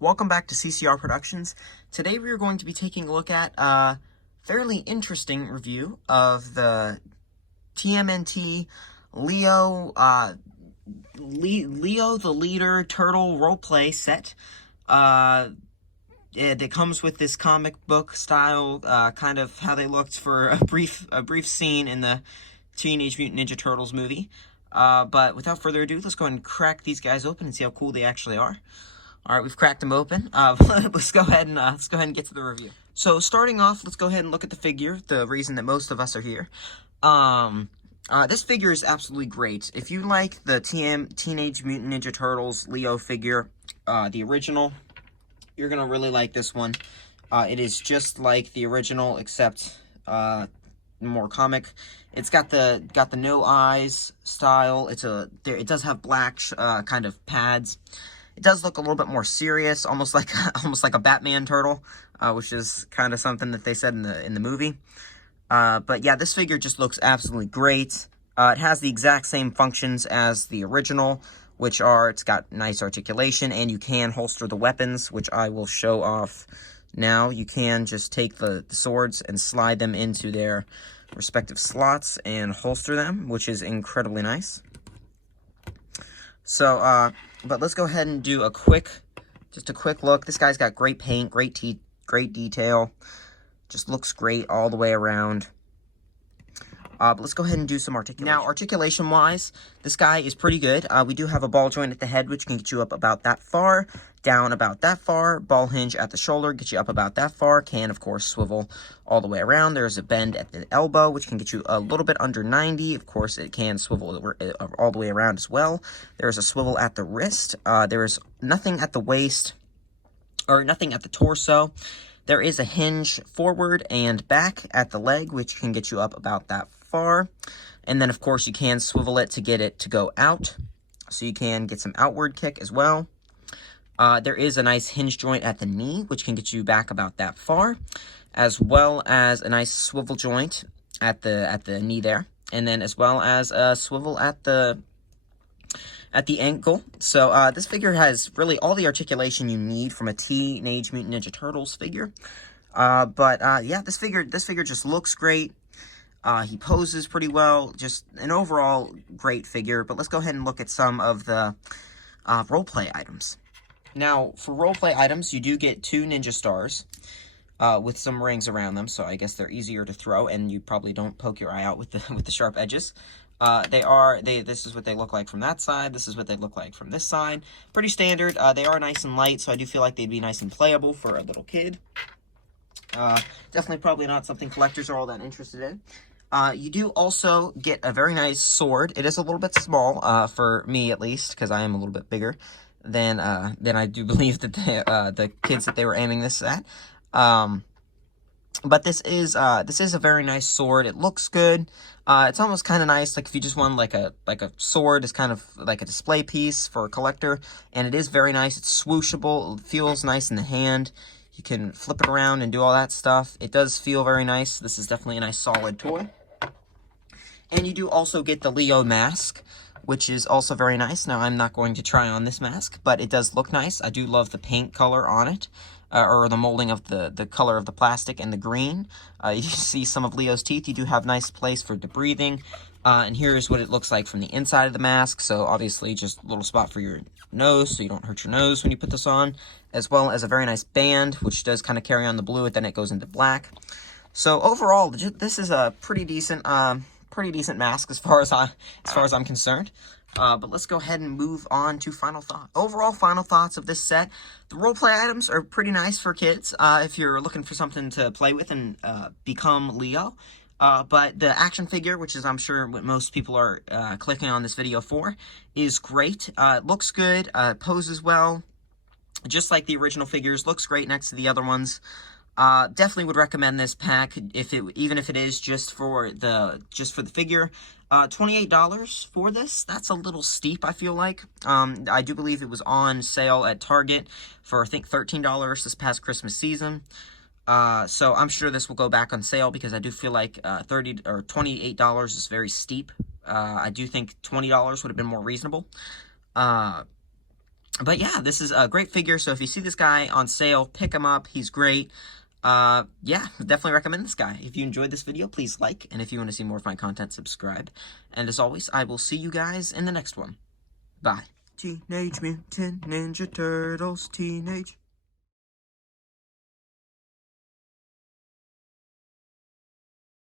Welcome back to CCR Productions. Today we are going to be taking a look at a fairly interesting review of the TMNT Leo, Leo the Leader Turtle Roleplay set. It comes with this comic book style, kind of how they looked for a brief scene in the Teenage Mutant Ninja Turtles movie. But without further ado, let's go ahead and crack these guys open and see how cool they actually are. All right, we've cracked them open. Let's go ahead and get to the review. So starting off, let's go ahead and look at the figure. The reason that most of us are here. This figure is absolutely great. If you like the Teenage Mutant Ninja Turtles Leo figure, the original, you're gonna really like this one. It is just like the original, except more comic. It's got the no eyes style. It does have black kind of pads. It does look a little bit more serious, almost like a Batman turtle, which is kind of something that they said in the movie. But yeah, this figure just looks absolutely great. It has the exact same functions as the original, which are it's got nice articulation, and you can holster the weapons, which I will show off now. You can just take the swords and slide them into their respective slots and holster them, which is incredibly nice. So, but let's go ahead and do just a quick look. This guy's got great paint, great detail. Just looks great all the way around. But let's go ahead and do some articulation. Now, articulation-wise, this guy is pretty good. We do have a ball joint at the head, which can get you up about that far, down about that far. Ball hinge at the shoulder, get you up about that far. Can, of course, swivel all the way around. There's a bend at the elbow, which can get you a little bit under 90. Of course, it can swivel all the way around as well. There's a swivel at the wrist. There is nothing at the waist, or nothing at the torso. There is a hinge forward and back at the leg, which can get you up about that far. And then, of course, you can swivel it to get it to go out. So you can get some outward kick as well. There is a nice hinge joint at the knee, which can get you back about that far, as well as a nice swivel joint at the knee there. And then as well as a swivel at the ankle. So this figure has really all the articulation you need from a Teenage Mutant Ninja Turtles figure. Yeah, this figure just looks great. He poses pretty well. Just an overall great figure. But let's go ahead and look at some of the roleplay items. Now, for roleplay items, you do get 2 ninja stars with some rings around them. So I guess they're easier to throw, and you probably don't poke your eye out with the sharp edges. This is what they look like from that side. This is what they look like from this side. Pretty standard. They are nice and light, so I do feel like they'd be nice and playable for a little kid. Definitely probably not something collectors are all that interested in. You do also get a very nice sword. It is a little bit small, for me at least, because I am a little bit bigger than I do believe that the kids that they were aiming this at. But this is a very nice sword. It looks good. It's almost kind of nice, like if you just want like a sword is kind of like a display piece for a collector, and it is very nice. It's swooshable. It feels nice in the hand. You can flip it around and do all that stuff. It does feel very nice. This is definitely a nice solid toy. And you do also get the Leo mask, which is also very nice. Now, I'm not going to try on this mask, but it does look nice. I do love the paint color on it. Or the molding of the color of the plastic and the green. You see some of Leo's teeth. You do have nice place for breathing. And here's what it looks like from the inside of the mask. So obviously just a little spot for your nose so you don't hurt your nose when you put this on. As well as a very nice band, which does kind of carry on the blue, and then it goes into black. So overall, this is a pretty decent mask as far as I'm concerned. But let's go ahead and move on to final thoughts. Overall, final thoughts of this set. The roleplay items are pretty nice for kids if you're looking for something to play with and become Leo. But the action figure, which is I'm sure what most people are clicking on this video for, is great. It looks good, poses well, just like the original figures. Looks great next to the other ones. Definitely would recommend this pack even if it is just for the figure. $28 for this. That's a little steep, I feel like. I do believe it was on sale at Target for I think $13 this past Christmas season. So I'm sure this will go back on sale because I do feel like $30 or $28 is very steep. I do think $20 would have been more reasonable. But yeah, this is a great figure, so if you see this guy on sale, pick him up. He's great. Yeah, definitely recommend this guy. If you enjoyed this video, please like, and if you want to see more of my content, subscribe. And as always, I will see you guys in the next one. Bye. Teenage Mutant Ninja Turtles, Teenage